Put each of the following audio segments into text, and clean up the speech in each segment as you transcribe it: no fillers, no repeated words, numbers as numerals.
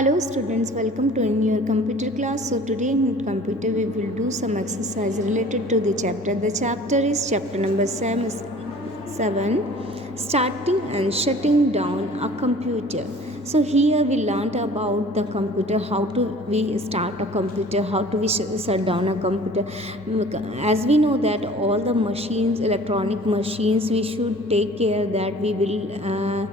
Hello students, welcome to your computer class. So today in computer we will do some exercise related to the chapter. The chapter is chapter number 7, starting and shutting down a computer. So here we learned about the computer, how to we start a computer, how to we shut down a computer. As we know that all the machines, electronic machines, we should take care that we will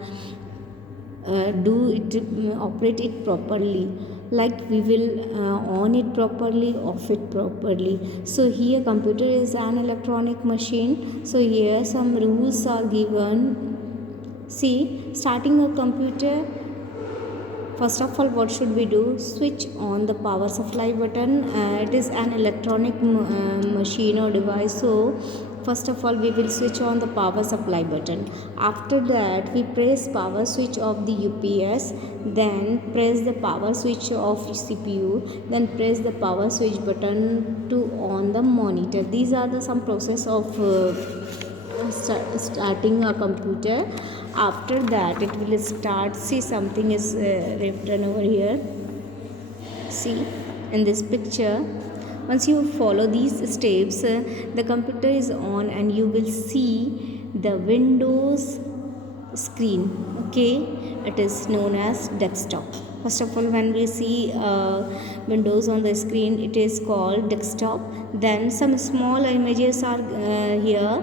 do it, operate it properly, like we will on it properly, off it properly. So here computer is an electronic machine, so here some rules are given. See, starting a computer, first of all what should we do? Switch on the power supply button. It is an electronic machine or device, so first of all we will switch on the power supply button. After that we press power switch of the UPS, then press the power switch of CPU, then press the power switch button to on the monitor. These are the some process of starting a computer. After that it will start. See, something is written over here. See, in this picture, once you follow these steps, the computer is on and you will see the Windows screen. Okay, it is known as desktop. First of all, when we see Windows on the screen, it is called desktop. Then some small images are here.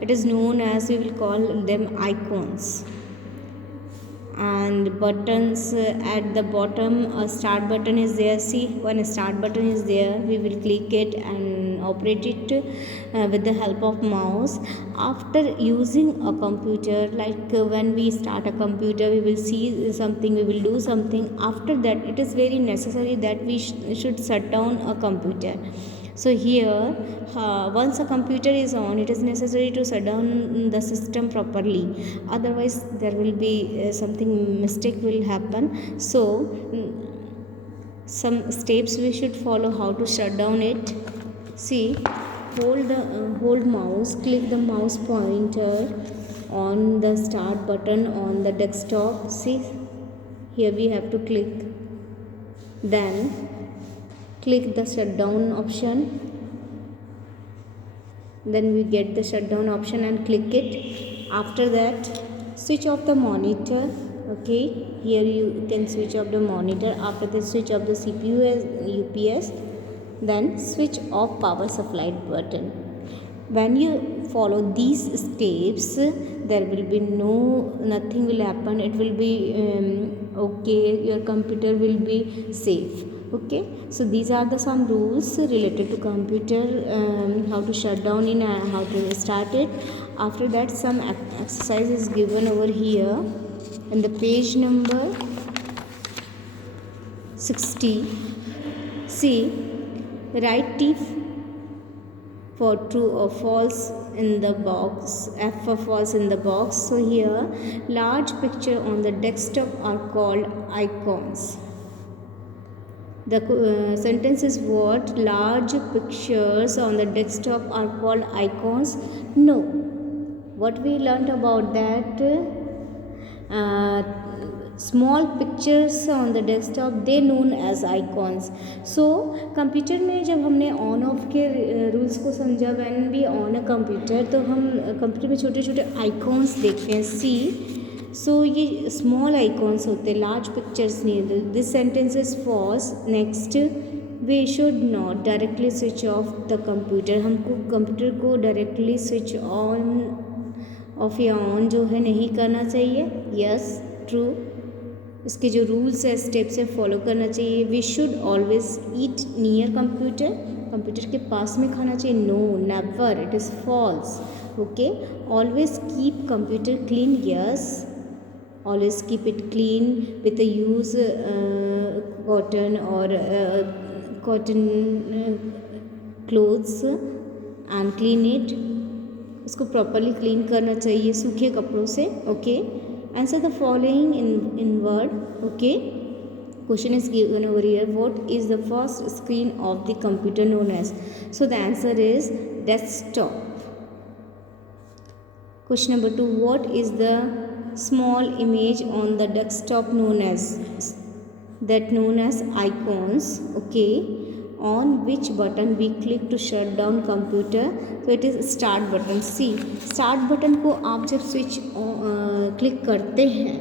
It is known as, we will call them icons. And buttons at the bottom, a start button is there. See, when a start button is there, we will click it and operate it with the help of mouse. After using a computer, like when we start a computer, we will see something, we will do something. After that it is very necessary that we should shut down a computer. So here, once a computer is on, it is necessary to shut down the system properly. Otherwise, there will be something mistake will happen. So, some steps we should follow how to shut down it. See, hold mouse, click the mouse pointer on the start button on the desktop. See, here we have to click. Then click the shutdown option. Then we get the shutdown option and click it. After that, switch off the monitor. Okay, here you can switch off the monitor. After that, switch off the CPU as UPS. Then switch off power supply button. When you follow these steps, there will be nothing will happen. It will be okay, your computer will be safe. Okay, so these are the some rules related to computer, how to shut down in and how to start it. After that, some exercise is given over here in the page number 60. See, write T for true or false in the box, F for false in the box. So here, large picture on the desktop are called icons. The sentence is what? Large pictures on the desktop are called icons. No. What we learnt about that? Small pictures on the desktop, they known as icons. So computer में जब हमने on off के rules को समझा, when we on a computer, तो हम computer में छोटे छोटे आइकॉन्स देखते हैं. सी, सो ये स्मॉल आइकॉन्स होते हैं, लार्ज पिक्चर्स नहीं. This sentence is false. Next, we should not directly switch off the computer. हमको कंप्यूटर को डायरेक्टली स्विच ऑफ या ऑन जो है नहीं करना चाहिए. Yes, true. इसके जो रूल्स है, स्टेप्स है, फॉलो करना चाहिए. We should always eat near computer. Computer के पास में खाना चाहिए. No, never, it is false. Okay. Always keep computer clean. Yes, always keep it clean with the use cotton और cotton cloths and clean it. इसको properly clean करना चाहिए सूखे कपड़ों से. Okay. Answer the following in word. Okay. Question is given over here. What is the first screen of the computer known as? So the answer is desktop. Question number 2. What is the small image on the desktop known as? that known as icons, okay, on which button we click to shut down computer. So it is start button. See, start button को आप जब switch click करते हैं,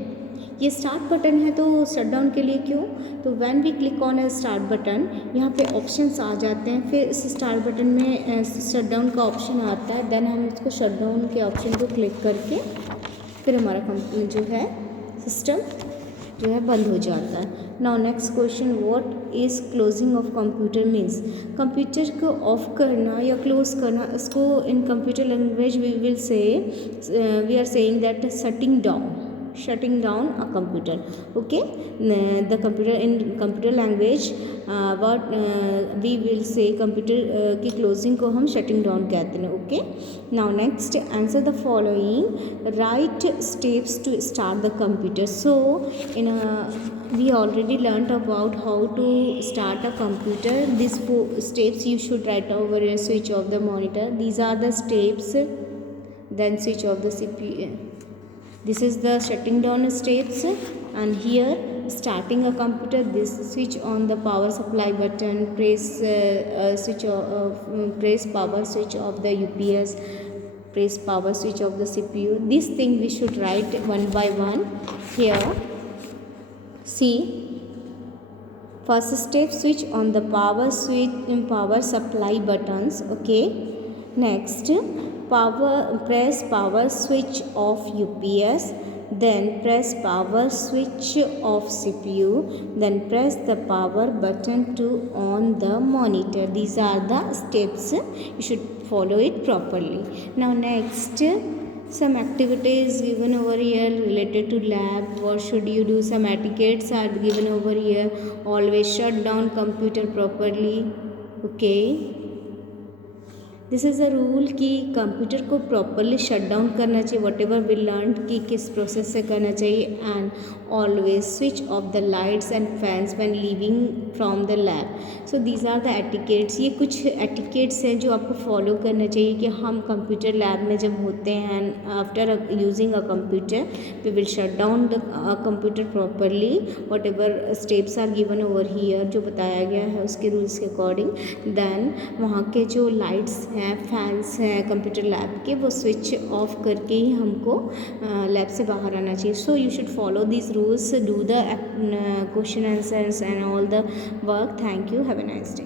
ये start button है तो shut down के लिए क्यों, तो when we click on a start button यहाँ पे ऑप्शंस आ जाते हैं, फिर इस स्टार्ट बटन में शट डाउन का ऑप्शन आता है, देन हम इसको शट डाउन के ऑप्शन को क्लिक करके फिर हमारा कंपनी जो है सिस्टम जो है बंद हो जाता है. Now next question, what is closing of computer means. Computer को ऑफ करना या क्लोज करना, इसको in computer language we will say, we are saying that shutting down a computer. Okay, the computer in computer language what we will say computer की closing को हम shutting down कहते हैं. Okay, now next answer the following, right steps to start the computer. So in we already learnt about how to start a computer. These 4 steps you should write over a switch of the monitor. These are the steps. Then switch off the CPU. This is the shutting down steps, and here starting a computer, this switch on the power supply button, press press power switch of the UPS, press power switch of the CPU. This thing we should write one by one. Here see, first step, switch on the power switch in power supply buttons. Okay, next press power switch of UPS, then press power switch of CPU, then press the power button to on the monitor. These are the steps, you should follow it properly. Now next, some activities given over here related to lab. What should you do? Some etiquettes are given over here. Always shut down computer properly. Okay, this is a rule कि computer को properly shut down करना चाहिए, what ever we learn कि किस process से करना चाहिए. And always switch off the lights and fans when leaving from the lab. So these are the etiquettes. ये कुछ एटिकेट्स हैं जो आपको फॉलो करना चाहिए कि हम कंप्यूटर लैब में जब होते हैं, after using a computer we will shut down the computer properly. Whatever steps are given over here, जो बताया गया है उसके रूल्स के अकॉर्डिंग. देन वहाँ के जो लाइट्स हैं, फैंस हैं कंप्यूटर लैब के, वो स्विच ऑफ करके ही हमको लैब से बाहर आना चाहिए. So you should follow this rules, do the question answers and all the work. Thank you, have a nice day.